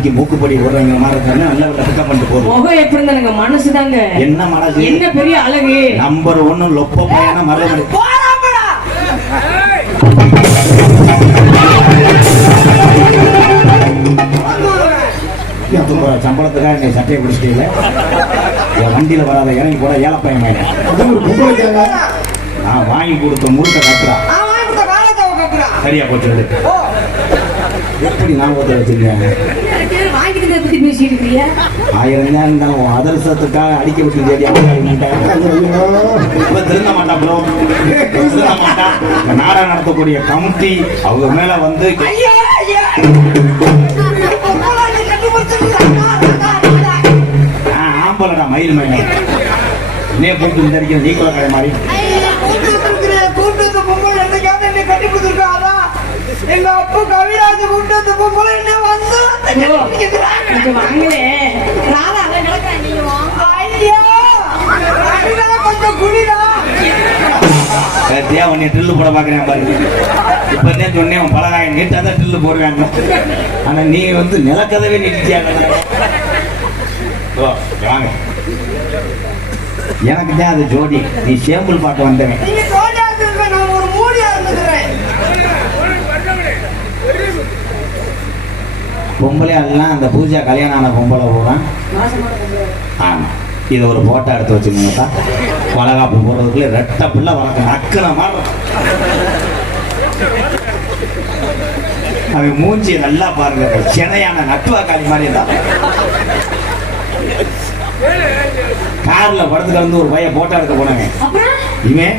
கரட்டாந்திக்கு மூக்குப்படி போடுறவங்க மாதிரி இருக்காங்க நல்ல பிக்கப் பண்ணிட்டு போதும். முகம் எப்படி இருந்தாங்க மனசுதாங்க என்ன மனசு? என்ன பெரிய அழகு? நம்பர் ஒன்னு லொப்ப பையனா மருதமணி சம்பளத்துக்காக என்னை சட்டையை பிடிச்சிட்டீங்க வண்டியில வராத இறங்கி போட ஏழப்பையன் நான் வாங்கி கொடுத்த முழுக்க கட்டுறா. சரியா போச்சு. எப்படி நான் ஒருத்தர் வச்சிருக்கேன் பேசிட்டு இருக்கீங்க ஆயிரம் தான் இருந்தாலும் உன் அதிர்ஷ்டத்துக்காக அடிக்க விட்டு இப்ப திருந்த மாட்டான் ப்ரோ திருந்த இப்ப நாடகம் நடத்தக்கூடிய கமிட்டி அவங்க மேல வந்து ஆ, ஆம்பளடா மயில் மயில் போட்டு இந்த அடிக்கிற நீக்குள்ள கடை மாதிரி எங்க அப்பா கவிராஜ் கூப்பிட்டு பொம்பளை என்ன வந்து? கொஞ்சம் குடிடா. சத்தியா உன்னை ட்ரில்லு போட பாக்குறேன் பாரு. இப்ப தான் சொன்னேன் உன் பலகாயம் நீட்டா தான் ட்ரில்லு போடுவாங்க ஆனா நீ வந்து நிலக்கதவே நீட்டியா ஓ வாங்க. எனக்கு தான் அது ஜோடி. நீ சேம்பிள் பாட்டு வந்தவன் நீங்க சோனியா இருந்திருக்க நான் ஒரு மூடியா இருந்துக்கிறேன் பொம்பளை எல்லாம் அந்த பூஜா கல்யாணம் ஆன பொம்பளை போவான் ஆமா. இதை ஒரு போட்டோ எடுத்து வச்சுக்கோங்கப்பா வளகாப்பு போடுறதுக்குள்ள ரெட்டை பிள்ளை வளர்க்க நக்கின மாதிரி அவன் மூஞ்சியை நல்லா பாருங்க சென்னையான நட்டுவாக்காளி மாதிரி இருந்தான் கார்ல படுத்து கலந்து ஒரு பையன் போட்டோ எடுக்க போனாங்க. இவன்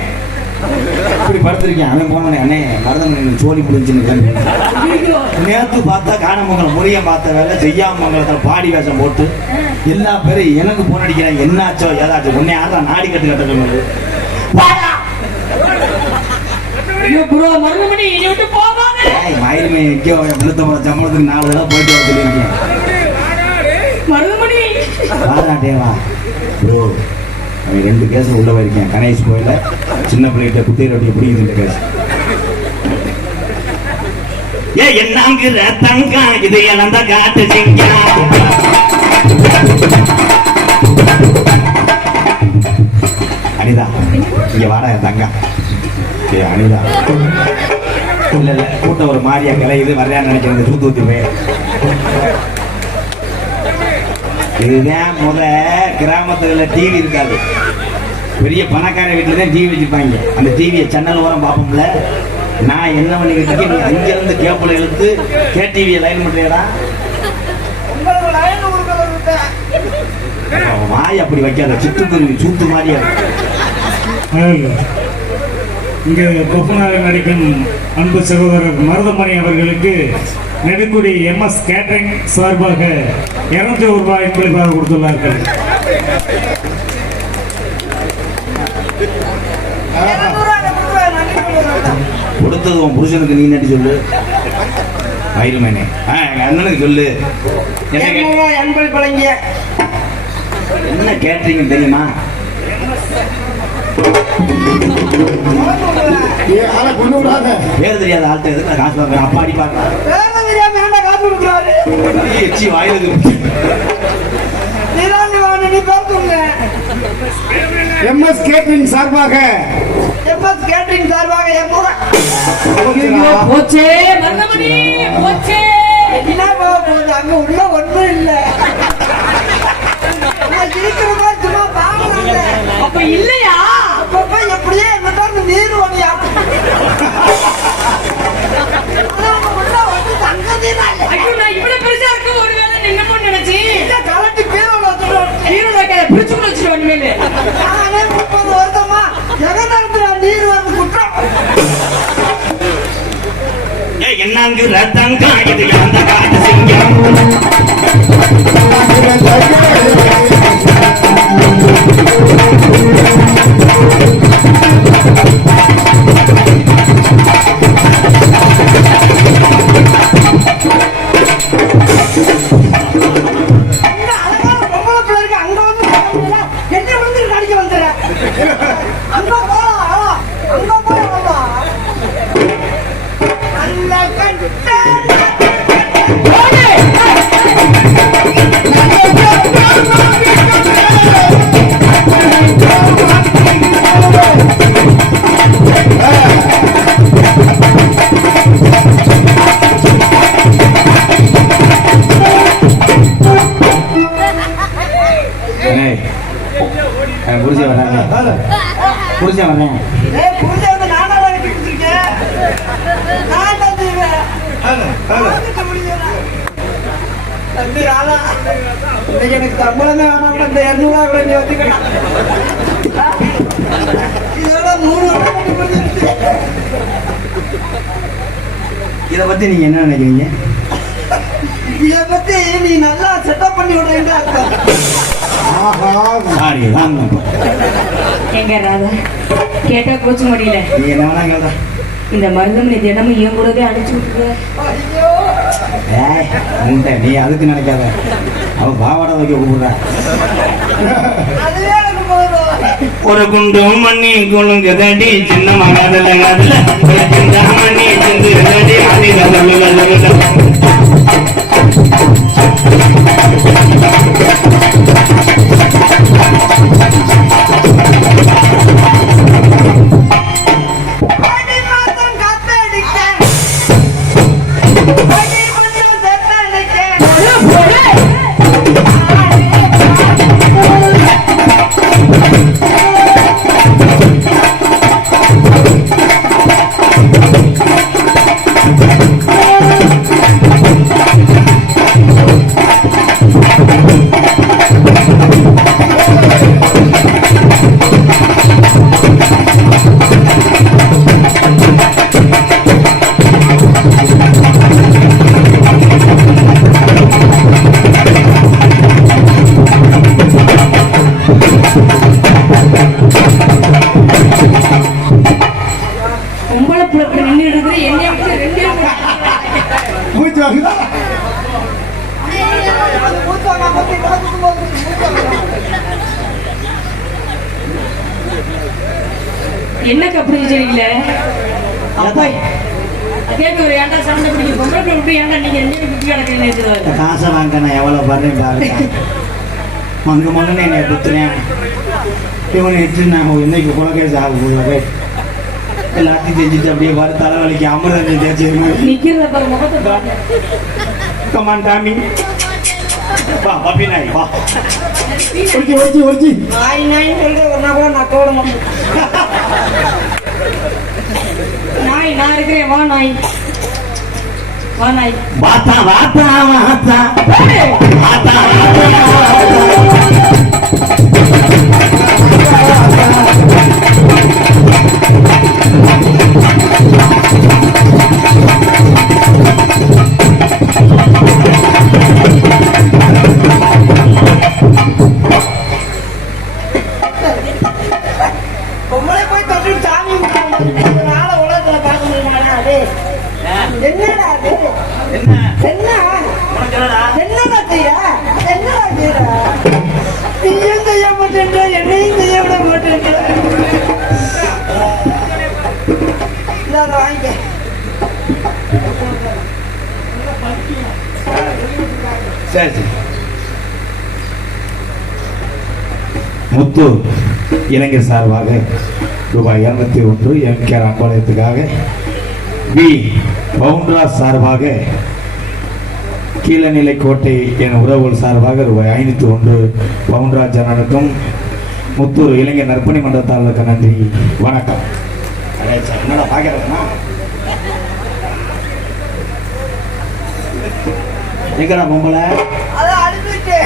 இப்படி படுத்திருக்கேன். அவன் போனவனே அண்ணே மருதன் சோழி முடிஞ்சுன்னு நேத்து பார்த்தா காணமங்கலம் முறிய பார்த்த வேலை செய்யாமங்கலத்தில் பாடி வேஷம் போட்டு எல்லா பேரும் எனக்கு போன் அடிக்கிறாங்க. என்னாச்சோ ஏதாச்சும் உன்னை யாரும் நாடி கட்டு கட்ட சொன்னது? மருதமணி மயிலுமே எங்கேயோ விழுத்த போற சம்பளத்துக்கு நாலு தடவை போயிட்டு வர சொல்லியிருக்கேன். மருதமணி. அவன் ரெண்டு கேஸ் உள்ள வரைக்கும் கணேஷ் கோயில சின்ன பிள்ளைகிட்ட குட்டி ரொட்டியை பிடிக்குது கேஸ் ஏ என்னங்கிற தங்கம் இது இழந்த காட்டு அனிதா இங்க வாடா என் தங்கம் ஏ அனிதா. இல்ல இல்ல கூட்டம் ஒரு மாதிரியா கிளையுது வரையான்னு நினைக்கிறேன். தூத்து ஊத்தி போய். இதுதான் முத கிராமத்துல டிவி இருக்காது. பெரிய பணக்கார வீட்டுல தான் டிவி வச்சிருப்பாங்க. அந்த டிவியை சேனல் ஓரம் பார்ப்போம்ல. நான் என்ன பண்ணிக்கிட்டு இருக்கேன்? நீ அங்கிருந்து கேப்பில் இழுத்து கே டிவியை லைன் பண்றியடா. வாய் அப்படி வைக்காத. சிட்டுக்குருவி சூத்து மாதிரியா இங்கு கொப்பனாக நடிக்கும் அன்பு சகோதரர் மருதமணி அவர்களுக்கு நெடுங்குடி எம்எஸ் கேட்டரிங் சார்பாக இருநூத்தி ரூபாய் என்பதற்காக கொடுத்துள்ளார்கள். கொடுத்தது உன் புருஷனுக்கு நீ நட்டி சொல்லு? மயிலுமேனே ஆ எங்க அண்ணனுக்கு சொல்லு. என்ன கேட்டீங்க தெரியுமா? பேர் தெரியாத ஆள்கிட்ட எதுக்கு நான் காசு தெரியாம ஏன்டா காசு கொடுக்குறாரு? எச்சி வாயில இருக்கு. நீதான் நீ வாங்க நீ பார்த்துங்க எம்எஸ் கேட்டரிங் சார்பாக. எம்எஸ் கேட்டரிங் சார்பாக போச்சே போச்சே. என்ன போக போகுது? அங்க உள்ள ஒண்ணும் இல்ல. இருக்கிறதா சும்மா பாக்குறாங்க அப்ப இல்லையா? அப்பப்ப எப்படியே என்னதான் நீர் வழியா முப்பது வருஷமா ஜெகநாதரா நீர் வந்து குற்றம். என்னங்கு ரத்தங்கம் இது அந்த காட்டு சிங்கம். Obrigado. இதை பத்தி நீங்க என்ன நினைக்கிறீங்க? இதை பத்தி நீ நல்லா செட்டப் பண்ணி விடுறீங்க. சாரி எங்க ராதா? கேட்டா கோச்சு முடியல. நீங்க என்ன கேளுடா. இந்த மருதமணி தினமும் என் கூடவே அடிச்சு விட்டுருவ. ஐயோ ஏய் உன்ட்ட நீ அதுக்கு நினைக்காத. அவ பாவாடை வைக்க கூப்பிடுறா அதுவே எனக்கு போதும். ஒரு குண்டு மண்ணி குழுங்க தடி சின்ன மகாதல காதல. ஒரு சின்ன மண்ணி சிந்து தடி அடி மங்க மங்கன்னு என்னை குத்துனேன் இவனை எடுத்து நான் இன்னைக்கு குலகேஸ் ஆக போகுது எல்லாத்தையும் செஞ்சுட்டு அப்படியே வர தலைவலிக்கு அமிர்தம் தேய்ச்சி நிக்கிறத பாரு முகத்தை பாரு கமான் டாமி வா பப்பி நாய் வா ஒடிச்சு ஒடிச்சு ஒடிச்சு நாய் நாயின்னு சொல்லிட்டு ஒரு நாள் கூட நான் கோட மாட்டேன். நாய் நான் இருக்கிறேன் வா நாய் வாத்தா வாத்தா வாத்தா வாத்தா பொம்பளை போய் தொட்டுட்டு சாமி கும்பிடணும். இந்த நாளை உலகத்துல பார்க்க முடியுமாடா அது? என்னடா அது? என்ன? என்னடா செய்ற? என்னடா? நீயும் செய்ய மாட்டேன்ற, என்னையும் செய்ய விட மாட்டேன்ற. இந்தா அதை வாங்கிக்க. சரி சரி முத்து இளைஞர் சார்பாக ரூபாய் இருநூத்தி ஒன்று எம் கே அம்பாளையத்துக்காக பி பவுண்டரா சார்பாக கீழநிலை கோட்டை என் உறவுகள் சார்பாக ரூபாய் ஐநூத்தி ஒன்று பவுண்டரா ஜனனுக்கும் முத்தூர் இளைஞர் நற்பணி மன்றத்தாளருக்கு நன்றி. வணக்கம். என்னடா பாக்கிறேன்னா எங்கடா பொம்பளை? அதை அனுப்பிட்டு.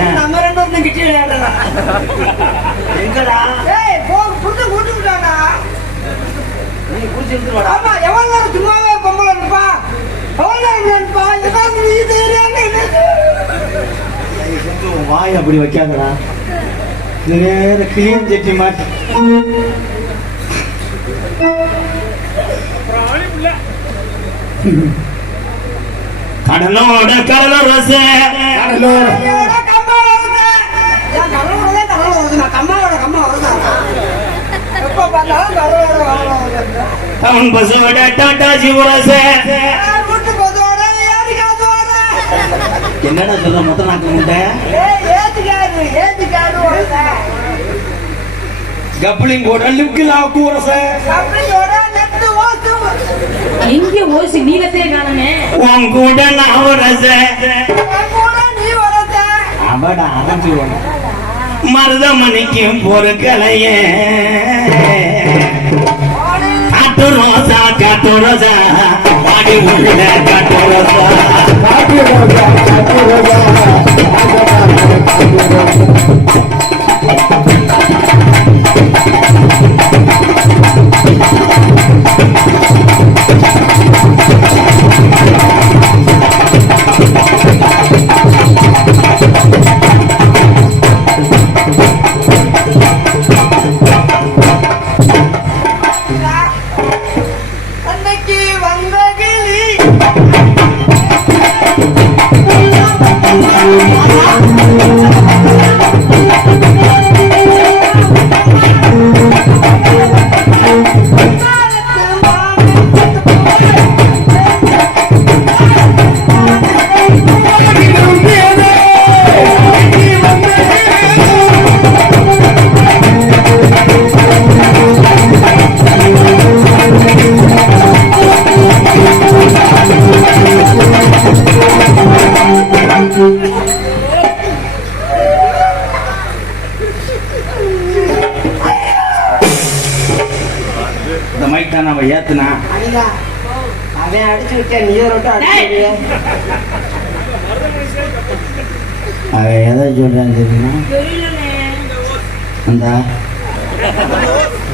ஏன்? நம்ம ரெண்டு பேரும் கிட்டி விளையாடலாம். எங்கடா ஏய், போ, புடிச்சு கூட்டி விட்டானா? நீ குடிச்சிட்டு வாடா ஆமா, எவ்வளவு நேரம் சும்மாவே பொம்பளை இருப்பா? எவ்வளவு நேரம் இருப்பா? ஏதாவது நீ செய்றியான்னு என்ன? உன் வாய் அப்படி வைக்காதடா வேற கிளீன் செட்டி மாட்டி கடலோட கடலரச ஐயோடா, அவன் பசோட டாடா சிவரச ஏன் வீட்டு பொதுவோட, ஏரி காசோட? என்னடா சொல்ற மொத்த நாக்கு முட்டை ஏய், ஏத்துக்காரு, ஏத்துக்காரு வருது. கப்ளிங் கூட லிப்கு லாக்கு வரச. எங்க ஓசி நீளத்தையே காணனே உன் கூட நான் வரச. அவடா அதான் சொல்லுவாங்க மருதமணிக்கு பொறுக்கலையே காட்டு ரோசா காட்டு ரோசா அடி உள்ள காட்டு ரோசா. காட்டு ரோஜா காட்டு ரோஜா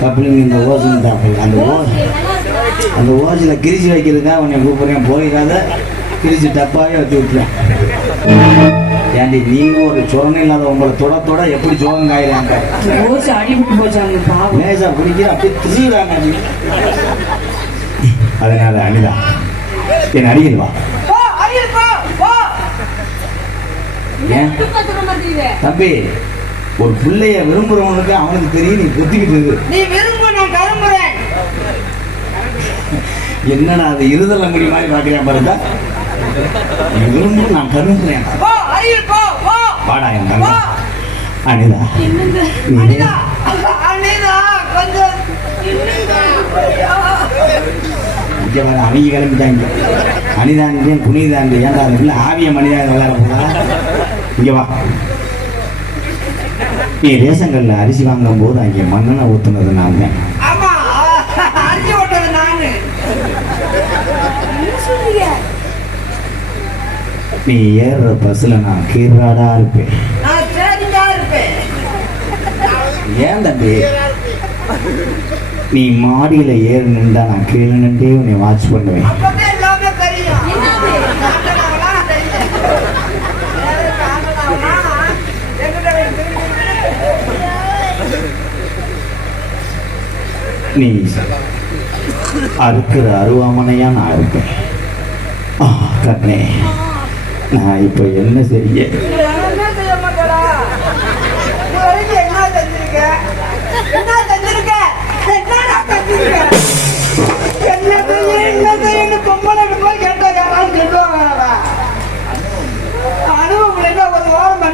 கப்பலிங்க இந்த ஓசன் டாப்பில் அந்த ஓ அந்த ஓசில் கிரிச்சு வைக்கிறதுக்காக உன்னை கூப்பிடுறேன். போயிடாத. கிரிச்சு டப்பாவே வச்சு விட்டுறேன் ஏண்டி நீங்க ஒரு சுரணம் இல்லாத உங்களை தொட தொட எப்படி சோகம் காயிறாங்க? லேசா குடிக்கிற அப்படியே திரியுறாங்க நீ. அதனால அனிதா என் அருகில் வா. தம்பி ஒரு பிள்ளைய விரும்புறவனுக்கு அவனுக்கு தெரியும் நீ குத்திக்கிட்டு இரு. நீ விரும்ப நான் கிளம்புறேன். என்னடா அது இருதலை முடி மாதிரி பாக்குறேன் பாருங்க. நீ விரும்பு நான் கரும்புறேன் வாடா என் தங்க. அனிதா. அனிதா அனிதா கொஞ்சம். அவங்க கிளம்பிட்டாங்க. அனிதாண்டியும் புனிதாண்டி ஏன்டா அது? இல்லை ஆவிய மனிதன் விளையாட போதா இங்க வா. நீ ரேஷன்கல்ல அரிசி வாங்கும் போது அங்கே மண்ணெண்ணை ஊத்துனது நான் தான் நீ ஏறுற பஸ்ல நான் கீராடா இருப்பேன் ஏன் தம்பி நீ மாடியில ஏறி நின்றா நான் கீழே நின்றே உன்னை வாட்ச் பண்ணுவேன் அப்பவே எல்லாமே தெரியும் காண்டனாவெல்லாம் தெரியும். வேற காண்டனாவெல்லாம் எங்கிட்ட இருக்கு. நீ அறுக்கிற அருவாமனையா நான் இருப்பேன் ஆ, கண்ணே நான் இப்ப என்ன செய்ய?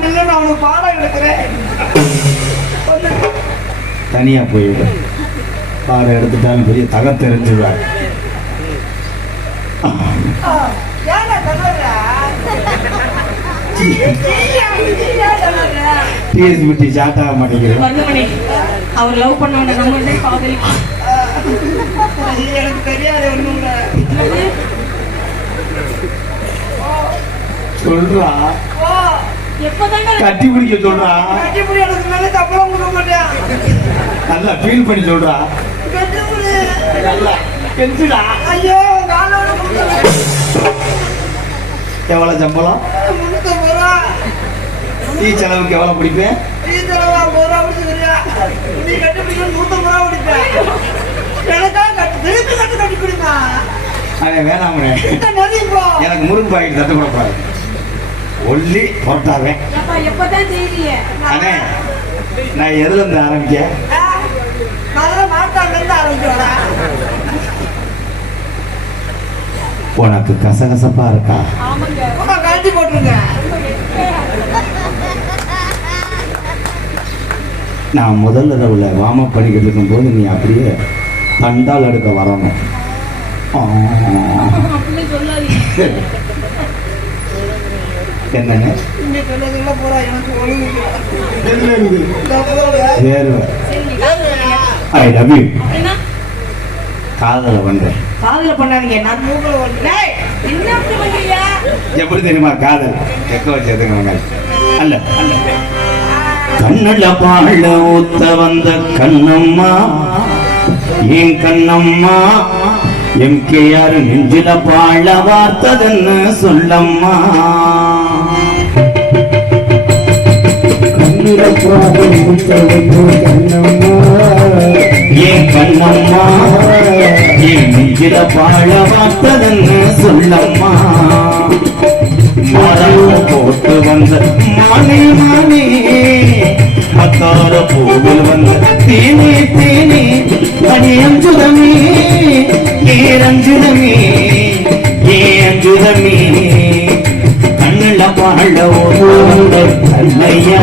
என்ன நான் பாடம் தனியா போயிடு. காரை எடுத்துட்டாலும் பெரிய தக ஏன்டா டிஎஸ் ஸ்டார்ட் ஆக மாட்டேங்குது அவர் லவ் பண்ணவன காதலி அது எனக்கு தெரியாது ஒண்ணும் சொல்றா கட்டி பிடிக்க சொல்றா கட்டி எனக்கு தப்பலாம் கொடுக்க மாட்டேன். நல்லா ஃபீல் பண்ணி சொல்றா ஐயோ, எவ்வளவு சம்பளம் ரூபா. டீ செலவுக்கு எவ்வளவு பிடிப்பேன் டீ செலவு ஐம்பது ரூபா பிடிச்சுக்கிறியா? நீ ரூபா. எனக்கா கட்டு- திருப்பி கட்டு கட்டிப்பிடிமா. அவன் வேணாமனே கிட்ட நெருங்கி போ. எனக்கு முருங்கு பாக்கெட் தட்டு கொடுப்பாரு ஒல்லி அண்ணே நான் எதுல இருந்து ஆரம்பிக்க ஆ, மதுரை மாட்டாங்க இருந்து ஆரம்பிச்சோடா உனக்கு கசகசப்பா இருக்கா? கழட்டி போட்டுருங்க. நான் முதல் இரவுல வார்ம் பண்ணிக்கிட்டு இருக்கும்போது நீ அப்படியே தண்டால் எடுக்க வரணும். என்னங்க இங்க சொன்னதுல போறா எனக்கு ஒழுங்கு வேர்வை. சரி நீ ஐ லவ் யூ காதல பண்றேன் காதுல பண்ணாதீங்க நான் மூக்குல டேய், என்ன பண்றீங்க? எப்படி தெரியுமா காதல்? எக்க வச்சதுங்க அல்ல அல்ல. கண்ணுல பாழ ஊத்த வந்த கண்ணம்மா என் கண்ணம்மா? எம் கே ஆர் நெஞ்சில பாழ வார்த்ததுன்னு சொல்லம்மா. கண்ணில பாதம் முத்தவந்து கண்ணம்மா என் கண்ணம்மா என் நெஞ்சில பாழ வார்த்ததுன்னு சொல்லம்மா? மரம் போட்டு வந்த மானே மானே. மத்தார பூவில் வந்த தேனே தேனே. அடி அஞ்சுதமே ஏ ரஞ்சுதமே ஏ அஞ்சுதமே. கண்ணில் வாழ ஒரு கண்ணையா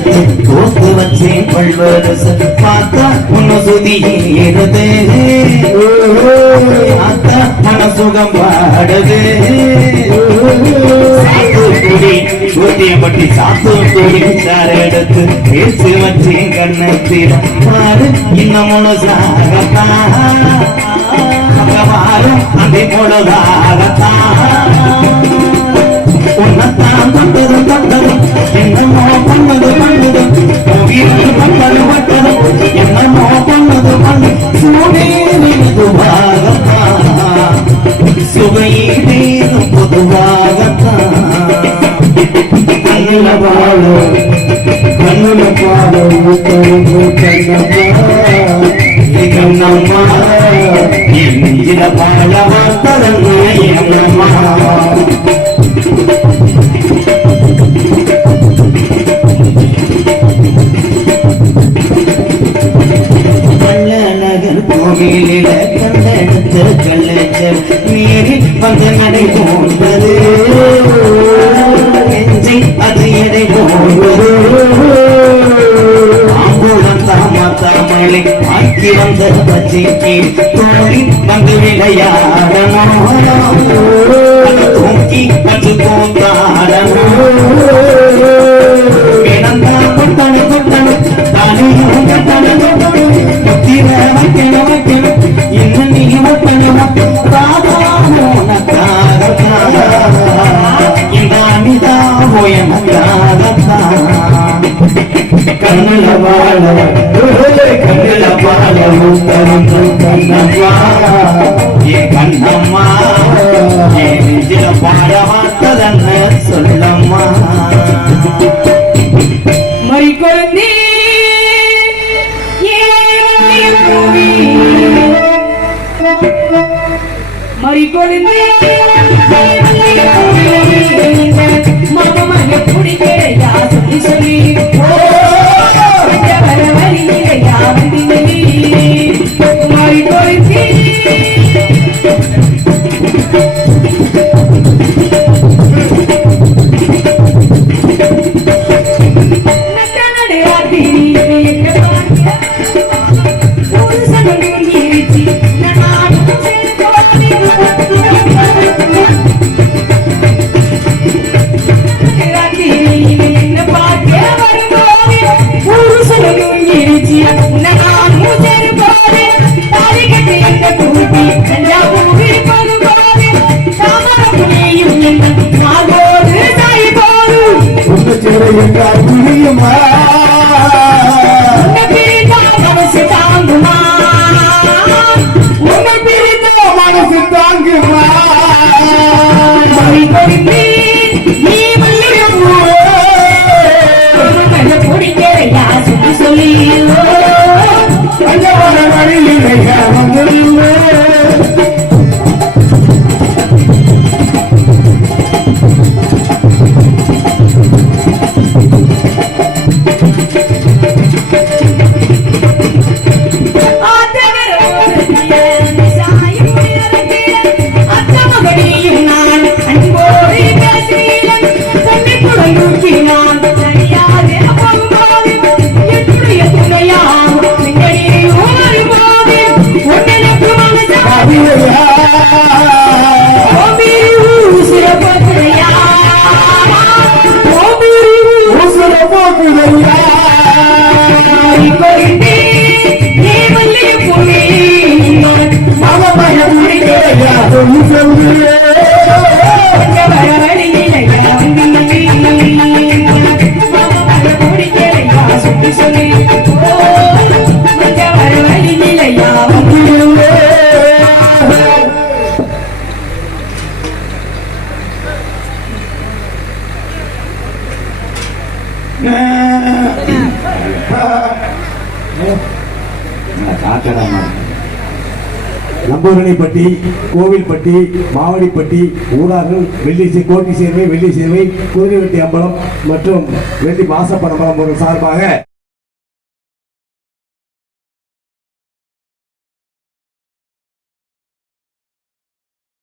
கோழி முத்தெடுத்து கோத்து வச்சேன் பல்வரசு பார்த்தா உன்ன சுதி ஏறுது பார்த்தா மன சுகம் பாடுது சார எடுத்து வச்சேன் பாரு இன்னும் பொழுதாகத்தான் உன்னத்தான் தொட்டது தொட்டது என்னமோ பொதுவாகத்தான் கண்ணம்மா என் நெஞ்சில கோவிலில கண்டெடுத்த கள்ளச்சல் மீறி வந்து நடை போன்றது நெஞ்சை அது எடை போன்றது ஆம்பூலம் ஆக்கி வந்த பச்சைக்கு தோழி வந்து விளையாடணும் தூக்கி வச்சு கூத்தாடணும் கண்ணுல வாழ கண்ணுல வாழ முத்தவந்து கண்ணம்மா ஏ கண்ணம்மா ஏ நெஞ்சில பாட வார்த்ததன்ன சொல்லம்மா மறி குழந்தை மறி குழந்தை மாமமாக பிடிக்கிறையா சொல்லி சொல்லி Yeah. நம்பூரணிப்பட்டி கோவில்பட்டி மாவடிப்பட்டி ஊரார்கள் வெள்ளி கோட்டி சேர்வை வெள்ளி சேர்வை குதிரைவெட்டி அம்பலம் மற்றும் வெள்ளி வாசப்படம்பலம் சார்பாக